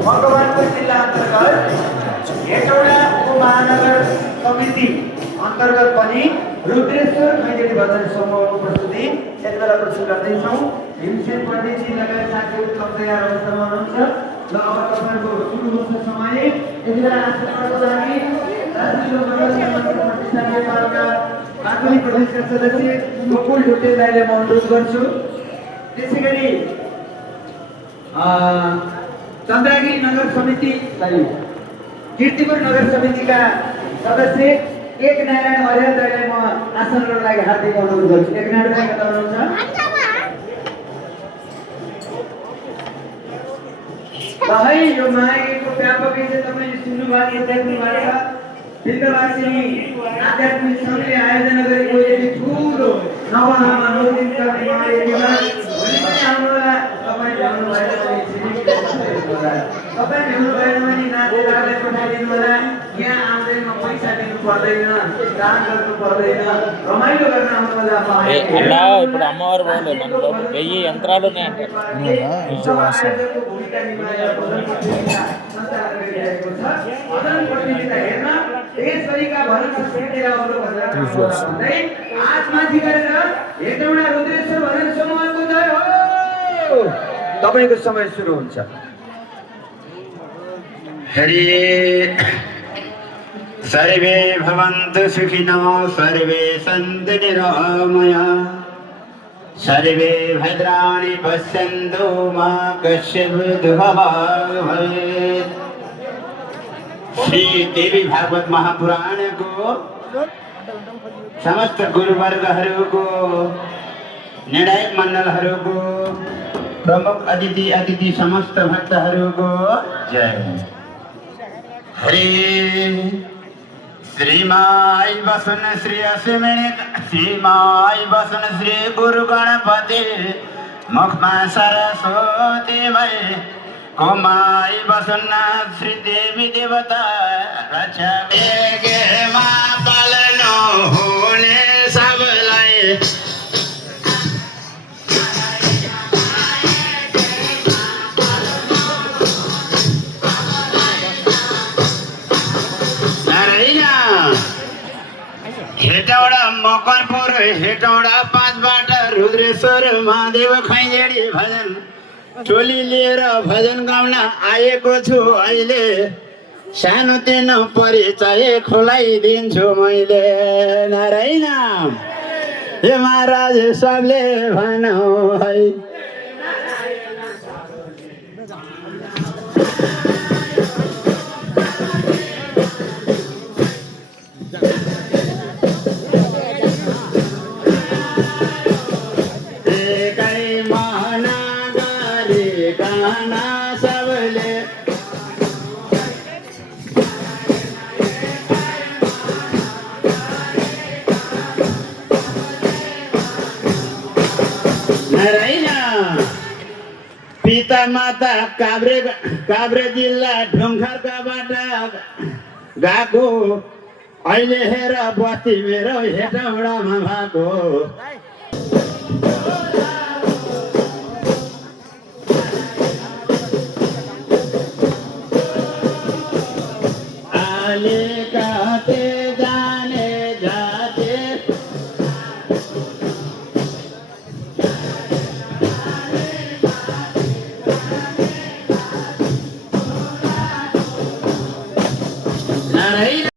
मकवानपुर जिल्ला अन्तर्गत हेटौडा उपमहानगर समिति अन्तर्गत पनि रुद्रेश्वर खैँजडी भजन समूहको प्रस्तुति यति बेला प्रस्तुत गर्दैछौँ। भीमसेन पण्डितजी लगायत साथीहरू उत्तम तयार अवस्थामा हुनुहुन्छ। ल अब तपाईँहरूको सुरु हुन्छ समय। यति बेला आशीर्वादको लागि राष्ट्रिय मनोरञ्जन प्रतिष्ठान नेपालका प्राथमिक प्रदेशका सदस्य गोकुल ढुट्टे दाइले म अनुरोध गर्छु। त्यसै गरी चन्द्रगिरी नगर समिति कीर्तिपुर नगर समितिका सदस्य एक नारायण अर्याल दाइलाई म आसनको लागि हार्दिक अनुरोध गर्छु। एक नारायण दाइ कता हुनुहुन्छ? है यो मागेको व्यापक चाहिँ तपाईले सुन्नु भएको देख्नु भएको विन्दवासिनी आध्यात्मिक सङ्घले आयोजना गरेको यति ठुलो नवहामा 9 दिन चल्ने महायज्ञमा भोलि पनि आउनु होला। तपाईँ भ्याउनु भएन भने तपाईँ भ्याउनु भएन भने नातेदारलाई पठाइदिनु होला। यहाँ आउँदैमा पैसा दिनु पर्दैन, दान गर्नु पर्दैन, रमाइलो गर्न आउनु होला। అలా ఇప్పుడు అమ్మవారు బాగుంది మనలో 1000 యంత్రాలు ఉన్నాయంట देशभरिका भजन संस्कृति आज माथि गरेर हेटौडा रुद्रेश्वर भजन समूहको जय हो। तपाईको समय सुरु हुन्छ। हरि सर्वे भवन्तु सुखिनो सर्वे सन्तु निरामया सर्वे भद्राणि पश्यन्तु मा कश्चित् दुःखभाग् भवेत्। श्री देवी भागवत महापुराण को समस्त गुरुवर्गहरूको निर्णायक मण्डलहरूको प्रमुख अतिथि समस्त भक्तहरूको जय हो। हरे श्रीमाई बसन श्री अश्विनी श्रीमाई बसन श्री गुरु गणपति मुखमा सरस्वती मय कुमाई बसन्ना श्री देवी देवता रक्षा बेगेमा पाल्नु हुने सबलाई हेटौडा मकवानपुर हेटौडा 5 बाट रुद्रेश्वर महादेव खैँजडी भजन टोली लिएर भजन गाउन आएको छु अहिले। सानोतिनो परिचय खुलाइदिन्छु मैले। नारायण हे महाराज सबले भनौ है। पिता माता काभ्रे जिल्ला ढुङ्खर्काबाट गएको अहिले हेर बस्ती मेरो हेटौडामा भएको